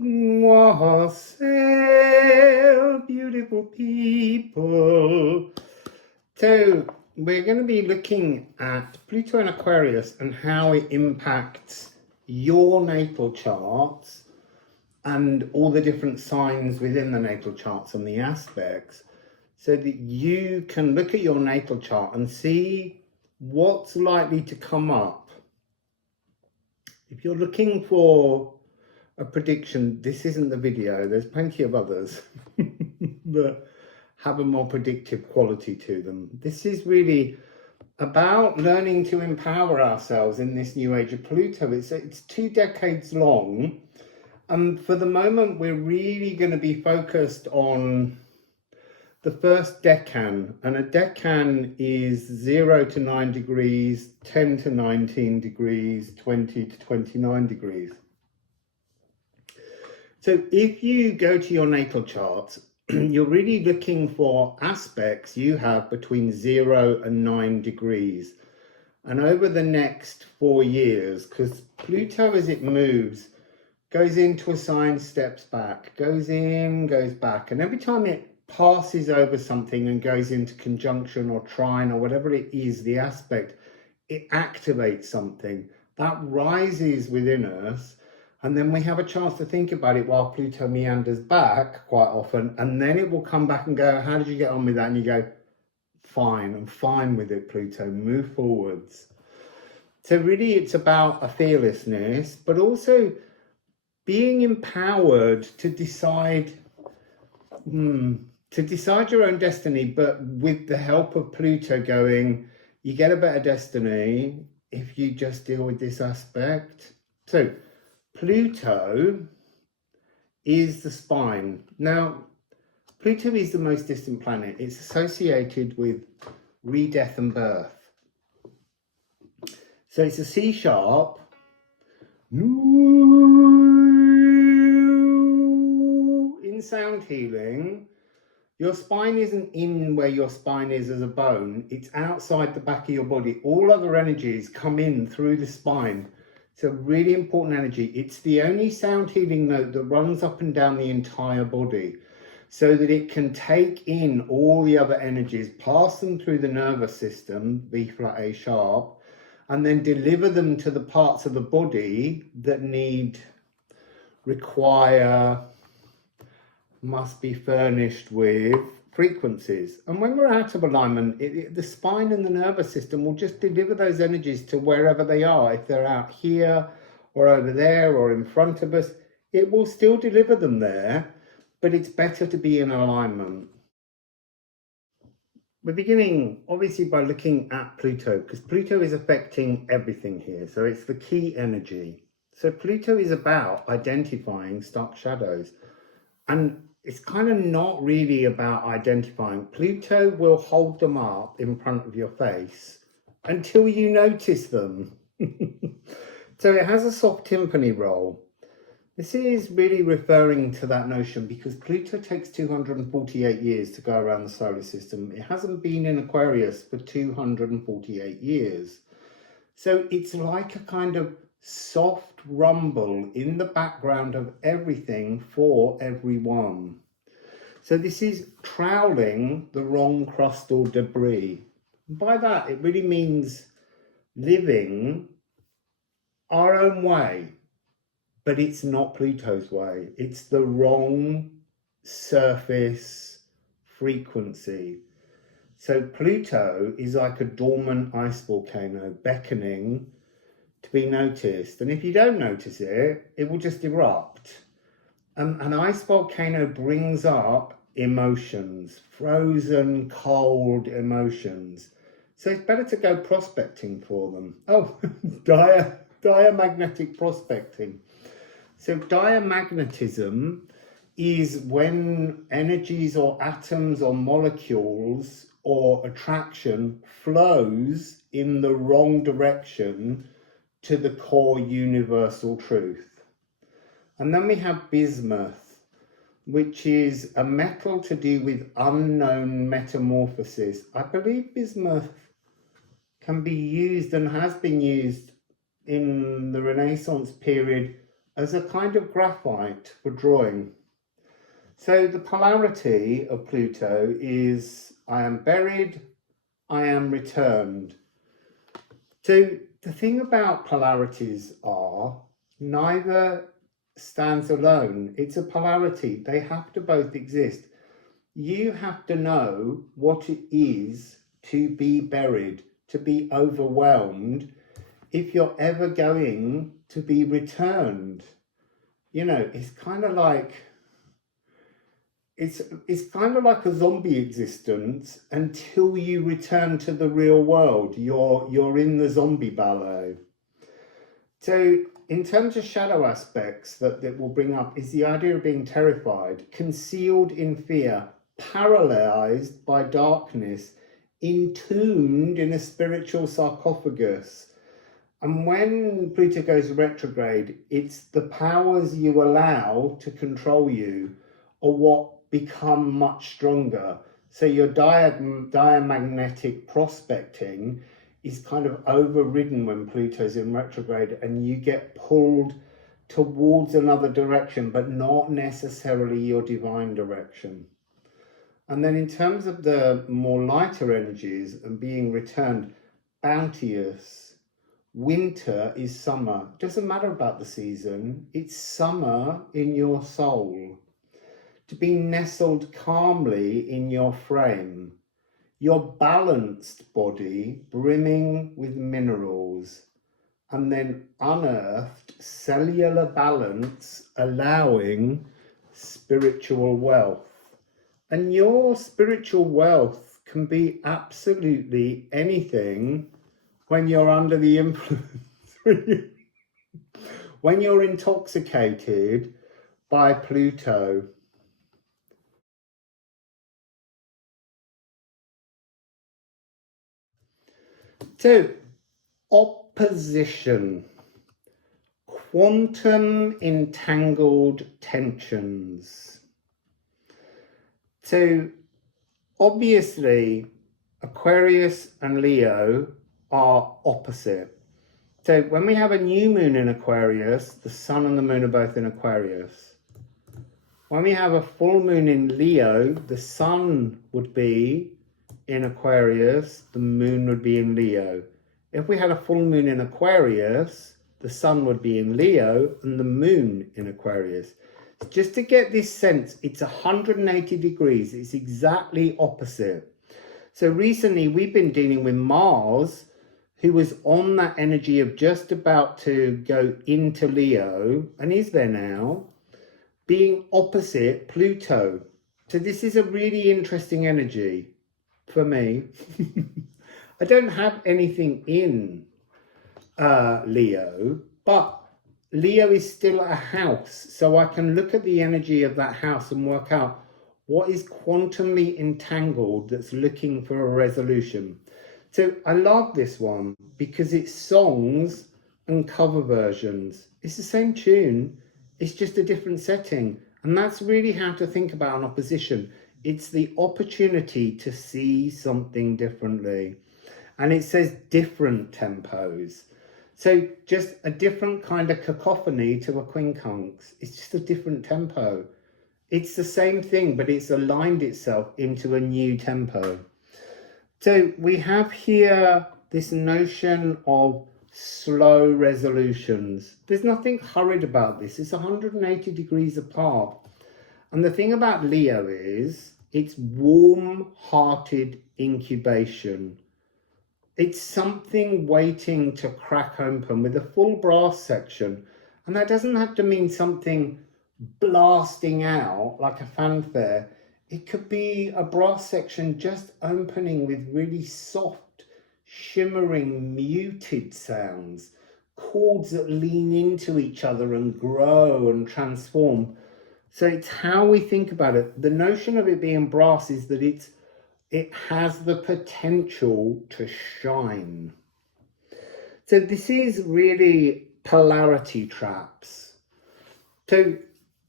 Wassail, beautiful people. So we're going to be looking at Pluto and Aquarius and how it impacts your natal charts and all the different signs within the natal charts and the aspects, so that you can look at your natal chart and see what's likely to come up. If you're looking for a prediction, this isn't the video. There's plenty of others that have a more predictive quality to them. This is really about learning to empower ourselves in this new age of Pluto. It's 2 decades long, and for the moment we're really going to be focused on the first decan, and a decan is 0 to 9 degrees, 10 to 19 degrees, 20 to 29 degrees. So if you go to your natal chart, you're really looking for aspects you have between 0 and 9 degrees. And over the next 4 years, because Pluto, as it moves, goes into a sign, steps back, goes in, goes back. And every time it passes over something and goes into conjunction or trine or whatever it is, the aspect, it activates something that rises within us. And then we have a chance to think about it while Pluto meanders back quite often. And then it will come back and go, how did you get on with that? And you go, fine, I'm fine with it, Pluto, move forwards. So really it's about a fearlessness, but also being empowered to decide your own destiny, but with the help of Pluto going, you get a better destiny if you just deal with this aspect. So Pluto is the spine. Now, Pluto is the most distant planet. It's associated with re-death and birth. So it's a C sharp. In sound healing, your spine isn't in where your spine is as a bone. It's outside the back of your body. All other energies come in through the spine. It's a really important energy. It's the only sound healing note that runs up and down the entire body, so that it can take in all the other energies, pass them through the nervous system, B flat A sharp, and then deliver them to the parts of the body that must be furnished with frequencies. And when we're out of alignment, the spine and the nervous system will just deliver those energies to wherever they are. If they're out here or over there or in front of us, it will still deliver them there, but it's better to be in alignment. We're beginning obviously by looking at Pluto, because Pluto is affecting everything here. So it's the key energy. So Pluto is about identifying stark shadows, and it's kind of not really about identifying. Pluto will hold them up in front of your face until you notice them. So it has a soft timpani role. This is really referring to that notion because Pluto takes 248 years to go around the solar system. It hasn't been in Aquarius for 248 years. So it's like a kind of soft rumble in the background of everything for everyone. So this is troweling the wrong crust or debris. By that, it really means living our own way, but it's not Pluto's way. It's the wrong surface frequency. So Pluto is like a dormant ice volcano beckoning to be noticed. And if you don't notice it, it will just erupt. An ice volcano brings up emotions, frozen, cold emotions. So it's better to go prospecting for them. Oh, diamagnetic prospecting. So diamagnetism is when energies or atoms or molecules or attraction flows in the wrong direction to the core universal truth. And then we have bismuth, which is a metal to do with unknown metamorphosis. I believe bismuth can be used and has been used in the Renaissance period as a kind of graphite for drawing. So the polarity of Pluto is I am buried, I am returned. So the thing about polarities are neither stands alone. It's a polarity. They have to both exist. You have to know what it is to be buried, to be overwhelmed, if you're ever going to be returned. You know, it's kind of like it's kind of like a zombie existence until you return to the real world. You're in the zombie ballet. So in terms of shadow aspects that will bring up is the idea of being terrified, concealed in fear, paralyzed by darkness, entombed in a spiritual sarcophagus. And when Pluto goes retrograde, it's the powers you allow to control you or what become much stronger. So your diamagnetic prospecting is kind of overridden when Pluto's in retrograde, and you get pulled towards another direction, but not necessarily your divine direction. And then in terms of the more lighter energies and being returned, bounteous, winter is summer. Doesn't matter about the season, it's summer in your soul. To be nestled calmly in your frame, your balanced body brimming with minerals, and then unearthed cellular balance allowing spiritual wealth. And your spiritual wealth can be absolutely anything when you're under the influence, when you're intoxicated by Pluto. So, opposition, quantum entangled tensions. So, obviously, Aquarius and Leo are opposite. So, when we have a new moon in Aquarius, the sun and the moon are both in Aquarius. When we have a full moon in Leo, the sun would be in Aquarius, the moon would be in Leo. If we had a full moon in Aquarius, the sun would be in Leo and the moon in Aquarius. Just to get this sense, it's 180 degrees. It's exactly opposite. So recently we've been dealing with Mars, who was on that energy of just about to go into Leo, and is there now, being opposite Pluto. So this is a really interesting energy for me. I don't have anything in Leo, but Leo is still a house, so I can look at the energy of that house and work out what is quantumly entangled that's looking for a resolution. So I love this one because it's songs and cover versions. It's the same tune, it's just a different setting. And that's really how to think about an opposition. It's the opportunity to see something differently. And it says different tempos. So just a different kind of cacophony to a quincunx. It's just a different tempo. It's the same thing, but it's aligned itself into a new tempo. So we have here this notion of slow resolutions. There's nothing hurried about this. It's 180 degrees apart. And the thing about Leo is it's warm-hearted incubation. It's something waiting to crack open with a full brass section. And that doesn't have to mean something blasting out like a fanfare. It could be a brass section just opening with really soft, shimmering, muted sounds, chords that lean into each other and grow and transform. So it's how we think about it. The notion of it being brass is that it has the potential to shine. So this is really polarity traps. So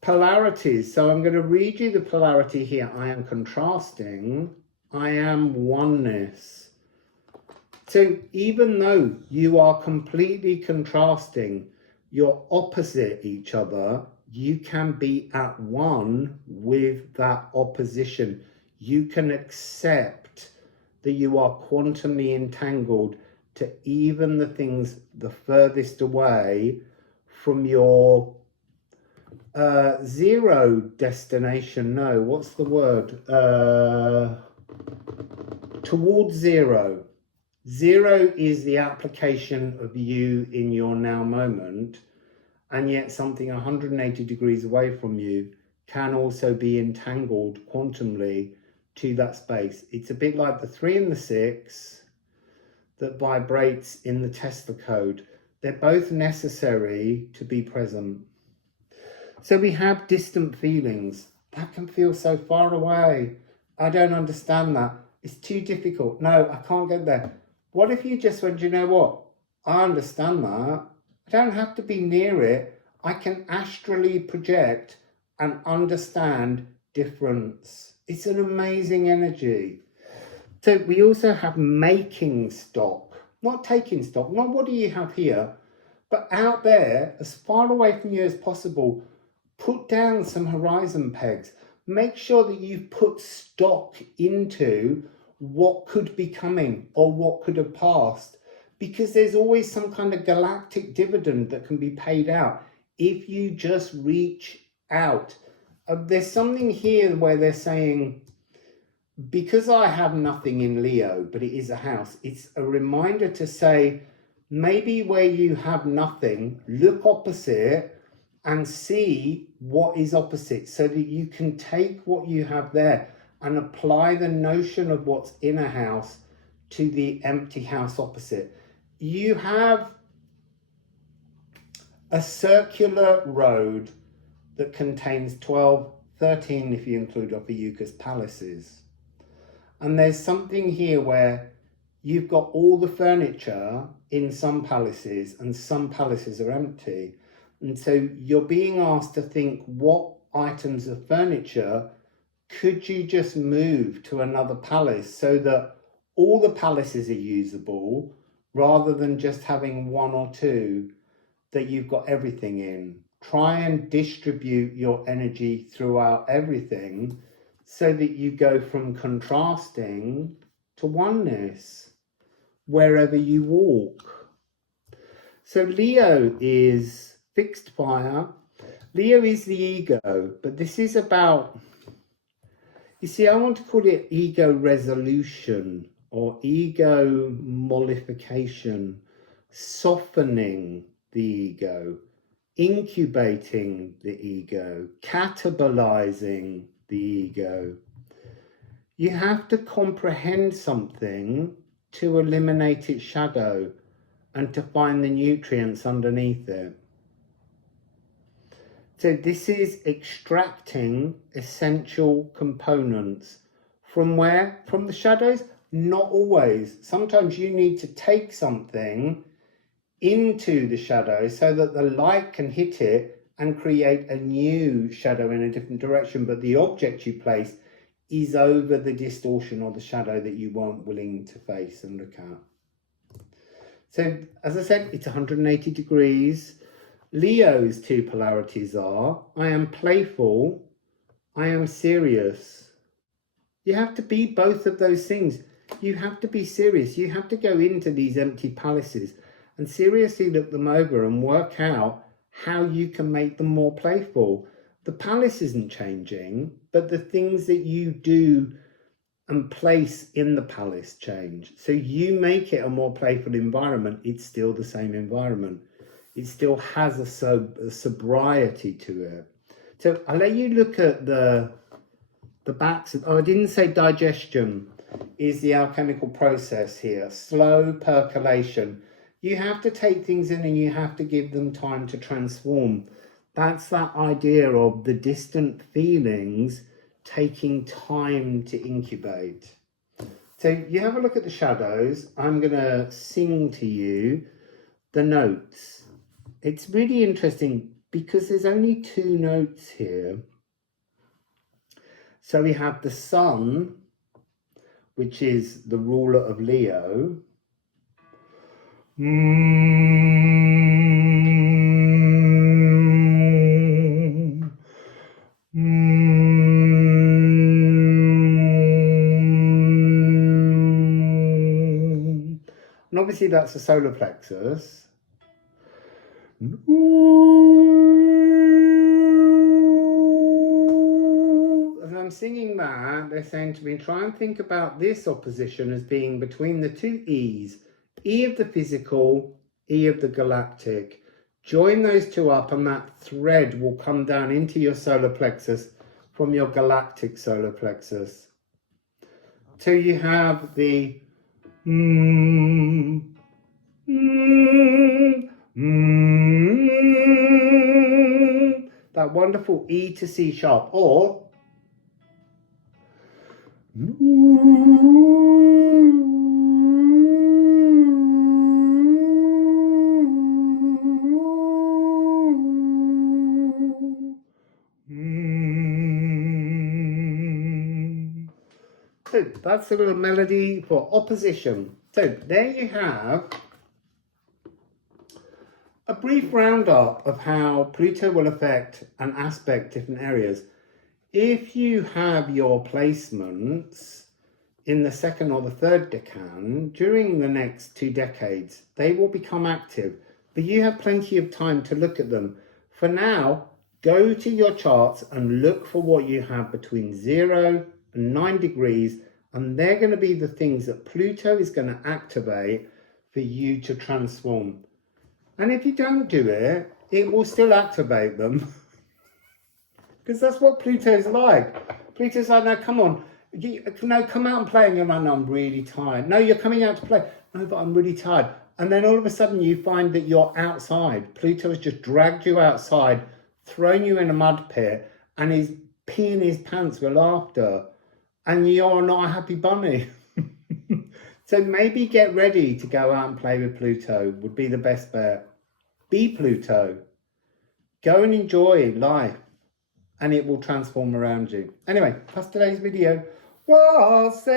polarities. So I'm going to read you the polarity here. I am contrasting. I am oneness. So even though you are completely contrasting, you're opposite each other, you can be at one with that opposition. You can accept that you are quantumly entangled to even the things the furthest away from your zero destination. No, what's the word? Towards zero. Zero is the application of you in your now moment, and yet something 180 degrees away from you can also be entangled quantumly to that space. It's a bit like the 3 and the 6 that vibrates in the Tesla code. They're both necessary to be present. So we have distant feelings. That can feel so far away. I don't understand that. It's too difficult. No, I can't get there. What if you just went, you know what? I understand that. I don't have to be near it. I can astrally project and understand difference. It's an amazing energy. So we also have making stock, not taking stock, not what do you have here, but out there, as far away from you as possible, put down some horizon pegs. Make sure that you've put stock into what could be coming or what could have passed, because there's always some kind of galactic dividend that can be paid out if you just reach out. There's something here where they're saying, because I have nothing in Leo, but it is a house, it's a reminder to say, maybe where you have nothing, look opposite and see what is opposite, so that you can take what you have there and apply the notion of what's in a house to the empty house opposite. You have a circular road that contains 12, 13 if you include Ophiuchus palaces. And there's something here where you've got all the furniture in some palaces and some palaces are empty. And so you're being asked to think, what items of furniture could you just move to another palace so that all the palaces are usable, rather than just having one or two that you've got everything in. Try and distribute your energy throughout everything so that you go from contrasting to oneness wherever you walk. So Leo is fixed fire. Leo is the ego, but this is about, you see, I want to call it ego resolution or ego mollification, softening the ego, incubating the ego, catabolizing the ego. You have to comprehend something to eliminate its shadow and to find the nutrients underneath it. So this is extracting essential components. From where? From the shadows? Not always. Sometimes you need to take something into the shadow so that the light can hit it and create a new shadow in a different direction. But the object you place is over the distortion or the shadow that you weren't willing to face and look at. So as I said, it's 180 degrees. Leo's two polarities are, I am playful, I am serious. You have to be both of those things. You have to be serious. You have to go into these empty palaces and seriously look them over and work out how you can make them more playful. The palace isn't changing, but the things that you do and place in the palace change. So you make it a more playful environment, it's still the same environment. It still has a sobriety to it. So I'll let you look at the backs. I didn't say digestion is the alchemical process here. Slow percolation. You have to take things in and you have to give them time to transform. That's that idea of the distant feelings taking time to incubate. So you have a look at the shadows. I'm going to sing to you the notes. It's really interesting because there's only two notes here. So we have the sun, which is the ruler of Leo. obviously that's the solar plexus. As I'm singing that, they're saying to me, try and think about this opposition as being between the two E's. E of the physical, E of the galactic. Join those two up and that thread will come down into your solar plexus from your galactic solar plexus. So you have the that wonderful E to C sharp, or so that's a little melody for opposition. So there you have a brief roundup of how Pluto will affect and aspect different areas. If you have your placements in the second or the third decan, during the next 2 decades, they will become active, but you have plenty of time to look at them. For now, go to your charts and look for what you have between 0 and 9 degrees, and they're going to be the things that Pluto is going to activate for you to transform. And if you don't do it, it will still activate them. Because that's what Pluto's like. Pluto's like, no, come on. No, come out and play. And you're like, no, I'm really tired. No, you're coming out to play. No, but I'm really tired. And then all of a sudden you find that you're outside. Pluto has just dragged you outside, thrown you in a mud pit, and is peeing his pants with laughter. And you're not a happy bunny. So maybe get ready to go out and play with Pluto would be the best bet. Be Pluto. Go and enjoy life, and it will transform around you. Anyway, that's today's video. Wassail.